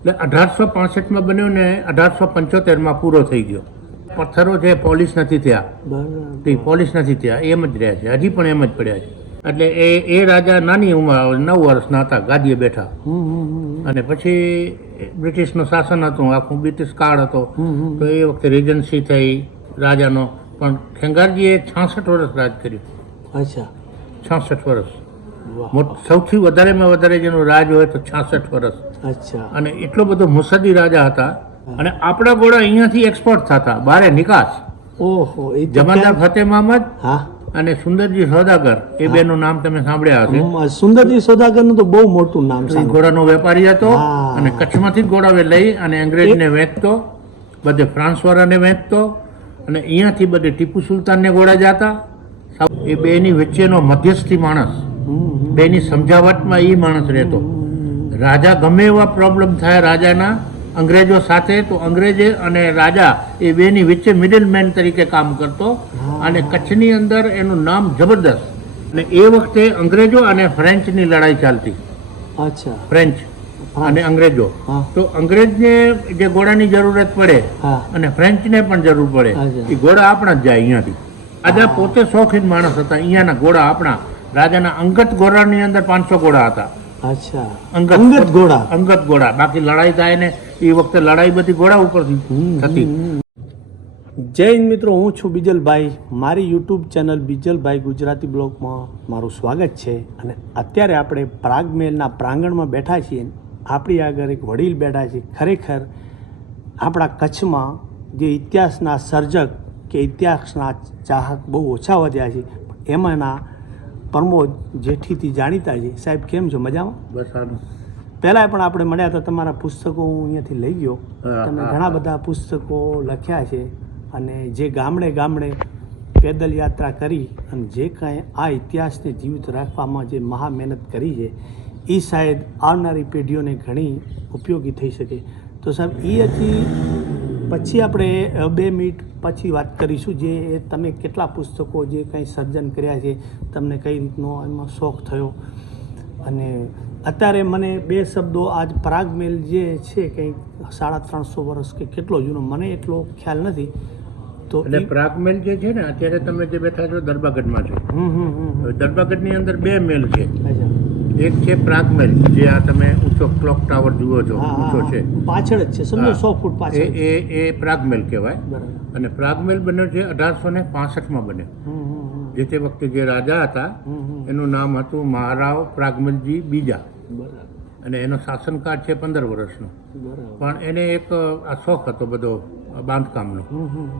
એટલે અઢારસો પાસઠમાં બન્યો ને અઢારસો પંચોતેરમાં પૂરો થઈ ગયો. પથ્થરો છે પોલિશ નથી થયા. તે પોલિશ નથી થયા એમ જ રહ્યા છે. હજી પણ એમ જ પડ્યા છે. એટલે એ એ રાજા નાની ઉંમર નવ વર્ષના હતા ગાદીએ બેઠા. અને પછી બ્રિટિશનું શાસન હતું આખું બ્રિટિશ કાળ હતો. તો એ વખતે રેજન્સી થઈ રાજાનો. પણ ખેંગારજીએ છાસઠ વર્ષ રાજ કર્યું. અચ્છા. છાસઠ વર્ષ. સૌથી વધારેમાં વધારે જેનો રાજ હોય તો છાસઠ વર્ષ. અચ્છા. અને એટલો બધો મુસદી રાજા હતા. અને આપણા ઘોડા અહીંયાથી એક્સપોર્ટ થતા બારે નિકાસ. ઓહો એ જમાદાર ફતેહ મહમદ હા. અને સુંદરજી સોદાગર એ બેનું નામ તમે સાંભળ્યા હશે. સુંદરજી સોદાગરનું તો બહુ મોટું નામ છે ઘોડાનો વેપારી હતો અને કચ્છમાંથી ઘોડા લઈ અને અંગ્રેજને વેચતો બધે ફ્રાન્સ વાળાને વેચતો અને અહીંયાથી બધે ટીપુ સુલતાનને ઘોડા જતા. એ બેની વચ્ચેનો મધ્યસ્થી માણસ. બેની સમજાવટમાં એ માણસ રહેતો. રાજા ગમે એવા પ્રોબ્લેમ થાય રાજાના અંગ્રેજો સાથે તો અંગ્રેજે અને રાજા એ બેની વચ્ચે મિડલમેન તરીકે કામ કરતો અને કચ્છની અંદર એનું નામ જબરદસ્ત. અને એ વખતે અંગ્રેજો અને ફ્રેન્ચની લડાઈ ચાલતી. અચ્છા. ફ્રેન્ચ અને અંગ્રેજો. તો અંગ્રેજને જે ઘોડાની જરૂરત પડે અને ફ્રેન્ચને પણ જરૂર પડે. એ ઘોડા આપણા જ જાય અહીંયાથી. રાજા પોતે શોખીન માણસ હતા. અહીંયાના ઘોડા આપણા રાજાના અંગત ઘોડાની અંદર પાંચસો ઘોડા હતા. અચ્છા. અંગત અંગત ઘોડા અંગત ઘોડા બાકી લડાઈ થાય ને એ વખતે લડાઈ બધી ઘોડા ઉપરથી થતી. જય હિન્દ મિત્રો હું છું બીજલભાઈ. મારી યુટ્યુબ ચેનલ બીજલભાઈ ગુજરાતી બ્લોગમાં મારું સ્વાગત છે. અને અત્યારે આપણે પ્રાગમેલના પ્રાંગણમાં બેઠા છીએ. આપણી આગળ એક વડીલ બેઠા છે. ખરેખર આપણા કચ્છમાં જે ઇતિહાસના સર્જક કે ઇતિહાસના ચાહક બહુ ઓછા વધ્યા છે. એમાંના પ્રમોદ જેઠીથી જાણીતા છે સાહેબ કેમ છો? મજામાં? બસ પહેલાં પણ આપણે મળ્યા હતા તમારા પુસ્તકો હું અહીંયાથી લઈ ગયો. તમે ઘણા બધા પુસ્તકો લખ્યા છે અને જે ગામડે ગામડે પેદલ યાત્રા કરી અને જે કાંઈ આ ઇતિહાસને જીવિત રાખવામાં જે મહા મહેનત કરી છે એ શાયદ આવનારી પેઢીઓને ઘણી ઉપયોગી થઈ શકે. તો સાહેબ એ હજી પછી આપણે બે મિનિટ પછી વાત કરીશું જે એ તમે કેટલા પુસ્તકો જે કંઈ સર્જન કર્યા છે તમને કઈ રીતનો એમાં શોખ થયો. અને અત્યારે મને બે શબ્દો આજ પ્રાગમેલ જે છે કંઈક સાડા ત્રણસો વર્ષ કે કેટલો જૂનો મને એટલો ખ્યાલ નથી. તો એટલે પ્રાગમેલ જે છે ને અત્યારે તમે જે બેઠા છો દરબાગઢમાં છો. હમ હમ હમ હમ. દરબાગઢની અંદર બે મેલ છે. અચ્છા. એક છે પ્રાગમેલ જે આ તમે ઊંચો ક્લોક ટાવર જુઓ છો ઊંચો છે. પાછળ જ છે સમજો સો ફૂટ પાછળ એ એ પ્રાગમેલ કહેવાય. અને પ્રાગમેલ બન્યો છે અઢારસો ને પાસઠમાં બન્યો. જે તે વખતે જે રાજા હતા. એનું નામ હતું મહારાવ પ્રાગમેલજી બીજા. અને એનો શાસનકાળ છે પંદર વર્ષનો. પણ એને એક આ શોખ હતો બધો બાંધકામનો.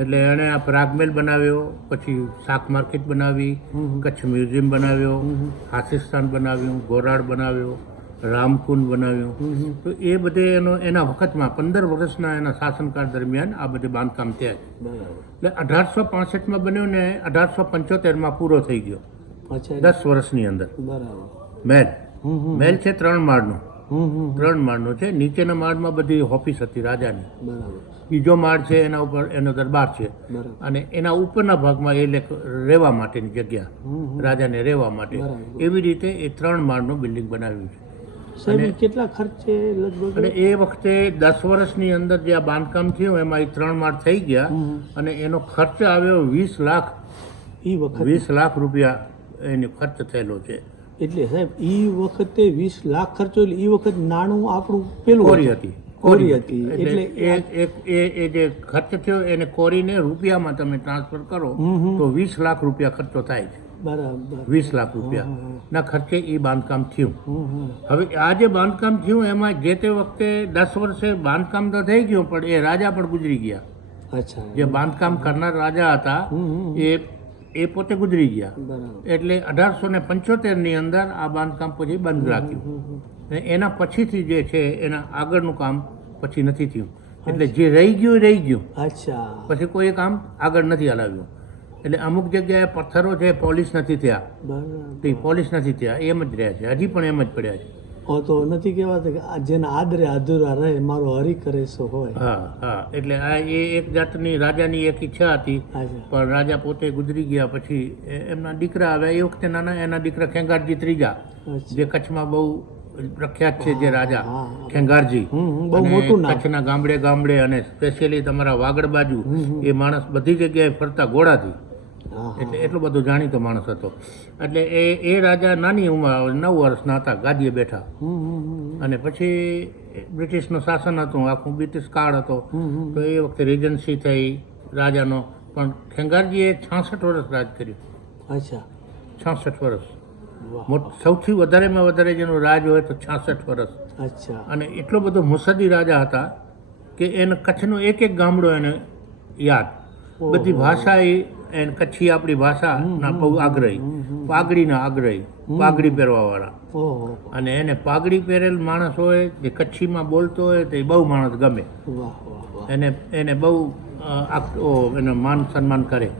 એટલે એણે આ પ્રાગમેલ બનાવ્યો પછી શાક માર્કેટ બનાવી. કચ્છ મ્યુઝિયમ બનાવ્યો હમ. બનાવ્યું ગોરાડ બનાવ્યો રામકુંડ બનાવ્યું. તો એ બધે એનો એના વખતમાં પંદર વર્ષના એના શાસનકાળ દરમિયાન આ બધે બાંધકામ થયા એટલે અઢારસો પાસઠમાં બન્યો ને અઢારસો પંચોતેરમાં પૂરો થઈ ગયો. દસ વર્ષની અંદર. બરાબર. હમ મહેલ છે ત્રણ માળનો. ત્રણ માળનો છે. નીચેના માળમાં બધી ઓફિસ હતી રાજાની. બીજો માળ છે એના ઉપર એનો દરબાર છે. અને એના ઉપરના ભાગમાં એ લેખ રહેવા માટેની જગ્યા. રાજાને રહેવા માટે. એવી રીતે એ ત્રણ માળનું બિલ્ડિંગ બનાવ્યું છે. સાહેબ એ અને- કેટલા લગભગ? અને એ વખતે દસ વર્ષની અંદર જે આ બાંધકામ થયું એમાં એ ત્રણ માળ થઈ ગયા. અને એનો ખર્ચ આવ્યો વીસ લાખ વીસ લાખ રૂપિયા એનો ખર્ચ થયેલો છે. એટલે સાહેબ એ વખતે વીસ લાખ ખર્ચો એટલે એ વખત નાણું આપણું પેલું કોરી હતી. કોરી હતી. એટલે એટલે એક એક એ એ જે ખર્ચ થયો એને કોરીને રૂપિયામાં તમે ટ્રાન્સફર કરો. તો વીસ લાખ રૂપિયા ખર્ચો થાય છે. બરાબર. વીસ લાખ રૂપિયા. ના ખર્ચે એ બાંધકામ થયું. હવે આ જે બાંધકામ થયું એમાં જે તે વખતે દસ વર્ષે બાંધકામ તો થઈ ગયું પણ એ રાજા પણ ગુજરી ગયા. અચ્છા. જે બાંધકામ કરનાર રાજા હતા. એ એ પોતે ગુજરી ગયા. એટલે અઢારસો ને પંચોતેરની અંદર આ બાંધકામ પછી બંધ રાખ્યું. એના પછીથી જે છે એના આગળનું કામ પછી નથી થયું. એટલે જે રહી ગયું એ રહી ગયું. અચ્છા. પછી કોઈ કામ આગળ નથી હલાવ્યું. એટલે અમુક જગ્યાએ પથ્થરો છે પોલિશ નથી થયા. પોલિશ નથી થયા. એમ જ રહ્યા છે. હજી પણ એમ જ પડ્યા છે. ઓ તો નથી કહેવાતું કે આ જેના આદરે અધૂરા રહે મારો હરી કરે સો હોય. હા હા. એટલે આ એ એક જાતની રાજાની એક ઈચ્છા હતી. પણ રાજા પોતે ગુજરી ગયા પછી એમના દીકરા આવ્યા. એ વખતે નાના એના દીકરા ખેંગારજી ત્રીજા. જે કચ્છમાં બહુ પ્રખ્યાત છે જે રાજા. ખેંગારજી. બહુ મોટું. કચ્છના ગામડે ગામડે અને સ્પેશિયલી તમારા વાગડ બાજુ. એ માણસ બધી જગ્યાએ ફરતા ઘોડાથી. એટલે એટલો બધો જાણીતો માણસ હતો. એટલે એ એ રાજા નાની ઉંમર નવ વર્ષના હતા ગાદીએ બેઠા. અને પછી બ્રિટિશનું શાસન હતું આખું બ્રિટિશ કાળ હતો. તો એ વખતે રેજન્સી થઈ રાજાનો. પણ ખેંગારજીએ છાસઠ વર્ષ રાજ કર્યું. અચ્છા. છાસઠ વર્ષ. સૌથી વધારેમાં વધારે જેનું રાજ હોય તો છાસઠ વર્ષ. અચ્છા. અને એટલો બધો મુસદી રાજા હતા કે એને કચ્છનો એક એક ગામડો એને યાદ. બધી ભાષા એ એને કચ્છી આપણી ભાષાના આગ્રહી. પાઘડી ના પાઘડીના આગ્રહી પાઘડી પહેરવાવાળા. વાળા અને એને પાઘડી પહેરેલ માણસ હોય જે કચ્છીમાં બોલતો હોય તો એ બહુ માણસ ગમે. એને એને બહુ એને માન સન્માન કરે.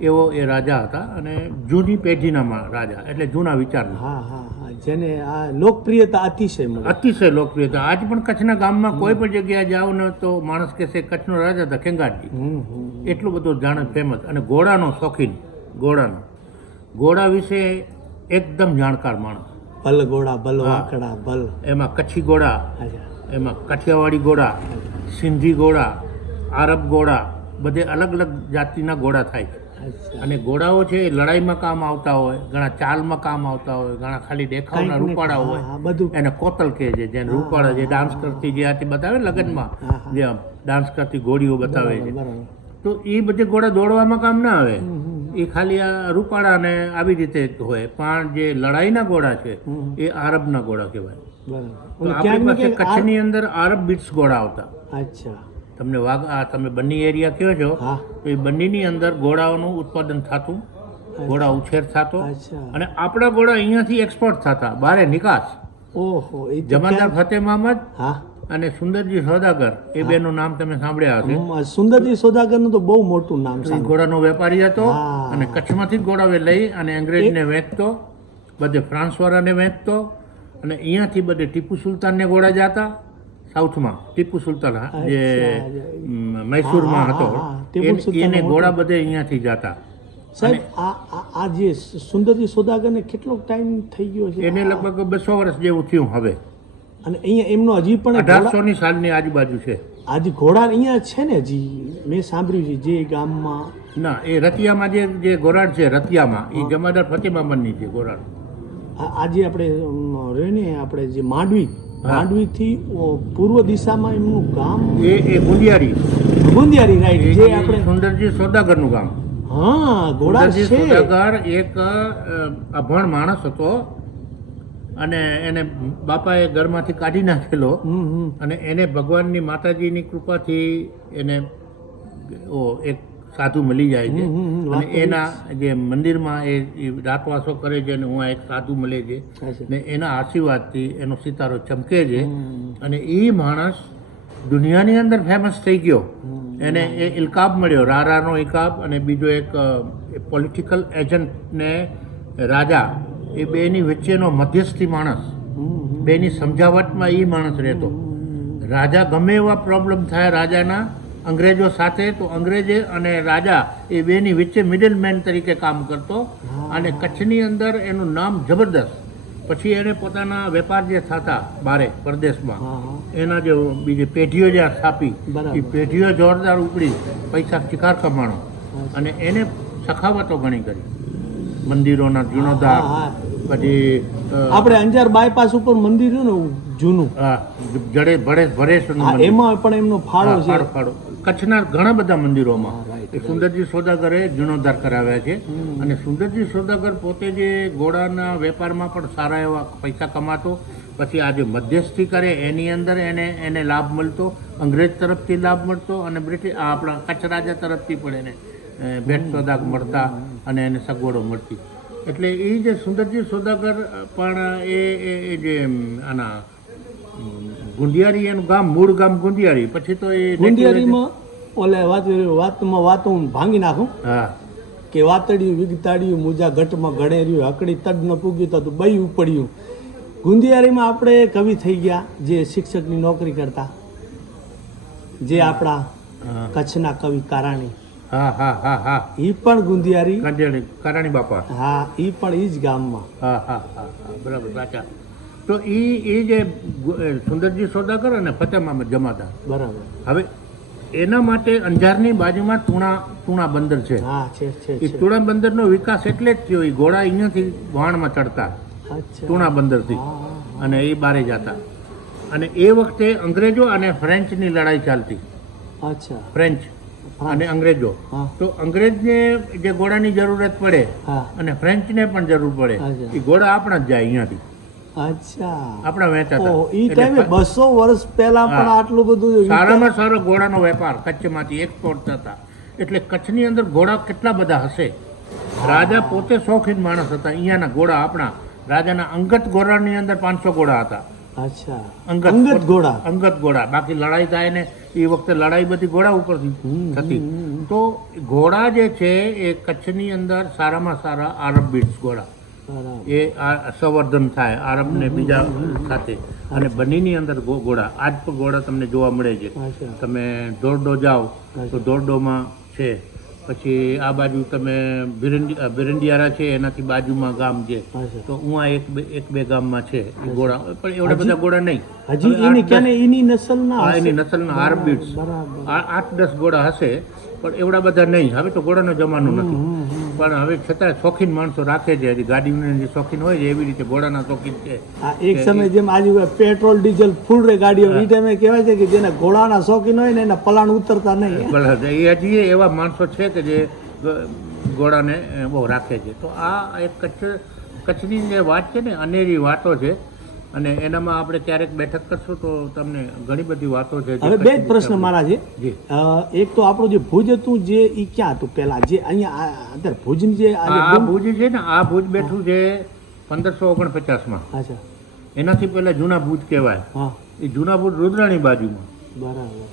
એવો એ રાજા હતા અને જૂની પેઢીના રાજા એટલે જૂના વિચારના જેને આ લોકપ્રિયતા અતિશય મળે. અતિશય લોકપ્રિયતા. આજ પણ કચ્છના ગામમાં કોઈ પણ જગ્યાએ જાઓ ને તો માણસ કહેશે કચ્છનો રાજા હતા ખેંગારજી. એટલું બધું જાણે ફેમસ અને ઘોડાનો શોખીન ઘોડાનો. ઘોડા વિશે એકદમ જાણકાર માણસ. ભલ ઘોડા ભલ. વાંકડા ભલ. એમાં કચ્છી ઘોડા એમાં કઠિયાવાડી ઘોડા સિંધી ઘોડા આરબ ઘોડા બધે અલગ અલગ જાતિના ઘોડા થાય છે. અને ઘોડાઓ છે એ લડાઈમાં કામ આવતા હોય ઘણા ચાલમાં કામ આવતા હોય ઘણા ખાલી દેખાવના રૂપાળા હોય. બધું. એને કોતલ કહે છે જેને રૂપાળા જે ડાન્સ કરતી જે આથી બતાવે લગ્નમાં. જે ડાન્સ કરતી ઘોડીઓ બતાવે છે. તો એ બધે ઘોડા દોડવામાં કામ ના આવે. એ ખાલી આ રૂપાળા ને આવી રીતે હોય. પણ જે લડાઈના ઘોડા છે એ આરબના ઘોડા કહેવાય. કચ્છની અંદર આરબ બીટ્સ ઘોડા આવતા. અચ્છા. તમને વાઘ આ તમે બંની એરિયા કહો છો તો એ બંનીની અંદર ઘોડાઓનું ઉત્પાદન થતું ઘોડા ઉછેર થતો. અને આપણા ઘોડા અહીંયાથી એક્સપોર્ટ થતા બારે નિકાસ. ઓહો એ જમાદાર ફતેહ મહમદ હા. અને સુંદરજી સોદાગર એ બેનું નામ તમે સાંભળ્યા હશે. સુંદરજી સુંદરજી સોદાગરનું તો બહુ મોટું નામ છે ઘોડાનો વેપારી હતો અને કચ્છમાંથી ઘોડા લઈ અને અંગ્રેજને વેચતો બધે ફ્રાન્સવાળાને વેચતો અને અહીંયાથી બધે ટીપુ સુલતાનને ઘોડા જાતા. સાઉથમાં ટીપુ સુલતાન જે. મૈસૂરમાં હતો. એને-. ઘોડા બધે અહીંયાથી જતા સાહેબ આ આ- જે સુંદરજી સોદાગરને કેટલો ટાઈમ થઈ ગયો છે એને લગભગ બસો વર્ષ જેવું થયું હવે અને અહીંયા એમનો હજી પણ અઢારસો ની સાલની આજુબાજુ છે આજે ઘોડા અહીંયા છે ને હજી મેં સાંભળ્યું છે જે ગામમાં ના એ રતિયામાં જે જે ઘોરાડ છે રતિયામાં એ જમાદાર ફતેહ મામનની છે ઘોરાડ આ- આજે આપણે રહીને આપણે જે માંડવી. માંડવીથી ઓ, પૂર્વ દિશામાં એમનું ગામ? એ એ ગુંદિયારી ગુંદિયારી રાઈટ જે આપણે સુંદરજી સોદાગરનું ગામ. હા છે. સોદાગર એક અભણ માણસ હતો અને એને બાપાએ ઘરમાંથી કાઢી નાખેલો અને એને ભગવાનની માતાજીની કૃપાથી એને ઓ એક સાધુ મળી જાય છે. અને એના જે મંદિરમાં એ રાતવાસો કરે છે અને હું એક સાધુ મળે છે. ને એના આશીર્વાદથી એનો સિતારો ચમકે છે. અને એ માણસ દુનિયાની અંદર ફેમસ થઈ ગયો. એને એ ઇલકાબ મળ્યો રારાનો ઇલકાબ અને બીજો એક પોલિટિકલ એજન્ટને રાજા એ બેની વચ્ચેનો મધ્યસ્થી માણસ. બેની સમજાવટમાં એ માણસ રહેતો. રાજા ગમે એવા પ્રોબ્લેમ થાય રાજાના અંગ્રેજો સાથે તો અંગ્રેજે અને રાજા એ બેની વચ્ચે મિડલમેન તરીકે કામ કરતો અને કચ્છની અંદર એનું નામ જબરદસ્ત. પછી એને પોતાના વેપાર જે થતા બારે પરદેશમાં એના જે બીજી પેઢીઓ જ્યાં સ્થાપી એ પેઢીઓ જોરદાર ઉપડી પૈસા શિકાર કમાણો. અને એને સખાવતો ઘણી કરી. મંદિરોના જીર્ણોદ્ધાર. પછી આપણે અંજાર બાયપાસ ઉપર મંદિર રહ્યું ને જૂનું. જડે ભરે ભરેશનું એમાં પણ એમનો ફાળો છે. ફાળો. કચ્છના ઘણા બધા મંદિરોમાં. એ સુંદરજી સોદાગરે જીર્ણોદ્ધાર કરાવ્યા છે. અને સુંદરજી સોદાગર પોતે જે ઘોડાના વેપારમાં પણ સારા એવા પૈસા કમાતો પછી આ જે મધ્યસ્થી કરે એની અંદર એને એને લાભ મળતો અંગ્રેજ તરફથી લાભ મળતો અને બ્રિટિશ આ આપણા કચ્છ રાજા તરફથી પણ એને ભેટ સોદાગ મળતા અને એને સગવડો મળતી. એટલે એ જે સુંદરજી સોદાગર પણ એ જે આના ગુંડિયારી એનું ગામ મૂળ ગામ ગુંડિયારી. પછી તો એ ગુંડિયારીમાં ઓલે વાત વાતમાં વાતો હું ભાંગી નાખું. હા. કે વાતડિયું વિગતાડ્યું મુજા ઘટમાં ગળેર્યું હકડી તડ ન પૂગ્યું તો બઈ ઉપડ્યું. ગુંદિયારીમાં આપણે કવિ થઈ ગયા જે શિક્ષકની નોકરી કરતા. જે આપણા કચ્છના કવિ કારાણી. હા હા હા હા. એ પણ ગુંદિયારી કારાણી બાપા. હા એ પણ એ જ ગામમાં. હા હા હા હા. બરાબર સાચા તો એ એ જે સુંદરજી સોદાગર અને ફતેહ મહમદ જમાદાર. બરાબર. હવે એના માટે અંજારની બાજુમાં તુણા તુણા બંદર છે. એ તુણા બંદરનો વિકાસ એટલે જ થયો. એ ઘોડા અહીંયાથી વહાણમાં ચડતા. તુણા બંદરથી. અને એ બારે જતા. અને એ વખતે અંગ્રેજો અને ફ્રેન્ચની લડાઈ ચાલતી. અચ્છા. ફ્રેન્ચ અને અંગ્રેજો. તો અંગ્રેજને જે ઘોડાની જરૂરત પડે અને ફ્રેન્ચને પણ જરૂર પડે. એ ઘોડા આપણા જ જાય અહીંયાથી. અચ્છા. આપણા વેચાતા ટાઈમે ફ- બસો વર્ષ પહેલા પણ આટલું બધું સારામાં સારો ઘોડાનો વેપાર કચ્છમાંથી એક્સપોર્ટ થતા. એટલે કચ્છની અંદર ઘોડા કેટલા બધા હશે? રાજા પોતે શોખીન માણસ હતા. અહીંયાના ઘોડા આપણા રાજાના અંગત ઘોડાની અંદર પાંચસો ઘોડા હતા. અચ્છા. અંગત અંગત ઘોડા. અંગત ઘોડા. બાકી લડાઈ થાય ને એ વખતે લડાઈ બધી ઘોડા ઉપરથી થતી. તો ઘોડા જે છે એ કચ્છની અંદર સારામાં સારા આરબ બીટ્સ ઘોડા. એ આ સંવર્ધન થાય આરબ ને બીજા સાથે. અને બંનેની અંદર ઘોડા આજ પણ ઘોડા તમને જોવા મળે છે. તમે દોરડો જાઓ તો દોરડોમાં છે. પછી આ બાજુ તમે બિરંડી બિરંડિયારા છે એનાથી બાજુમાં ગામ છે. તો ઉવા એક બે એક બે ગામમાં છે એ ઘોડા પણ એવડા બધા ઘોડા નહીં. હજી એની આઠ ક્યાં એની નસલ ના હા, એની નસલના આરબ બીટ્સ. બરાબર. આ આઠ દસ ઘોડા હશે પણ એવડા બધા નહીં. હવે તો ઘોડાનો જમાનો નથી. પણ હવે છતાં શોખીન માણસો રાખે છે. હજી ગાડીઓને જે શોખીન હોય છે એવી રીતે ઘોડાના શોખીન છે. આ એક સમય જેમ આજે પેટ્રોલ ડીઝલ ફૂલ રે ગાડીઓ એ ટાઈમે કહેવાય છે કે જેને ઘોડાના શોખીન હોય ને એના પલાણ ઉતરતા નહીં. એ હજી એવા માણસો છે કે જે ઘોડાને બહુ રાખે છે. તો આ એક કચ્છ કચ્છની જે વાત છે ને અનેરી વાતો છે. અને એનામાં આપણે ક્યારેક બેઠક કરશું તો તમને ઘણી બધી વાતો છે હવે બે જ પ્રશ્ન મારા છે એક તો આપણું જે ભુજ હતું જે એ ક્યાં હતું પેલા જે અહીંયા અત્યારે ભુજની જે આ ભુજ છે ને આ ભુજ બેઠું છે પંદરસો ઓગણપચાસમાં. અચ્છા. એનાથી પહેલા જૂના ભુજ કહેવાય. એ જૂના ભુજ રુદ્રાણી બાજુમાં. બરાબર.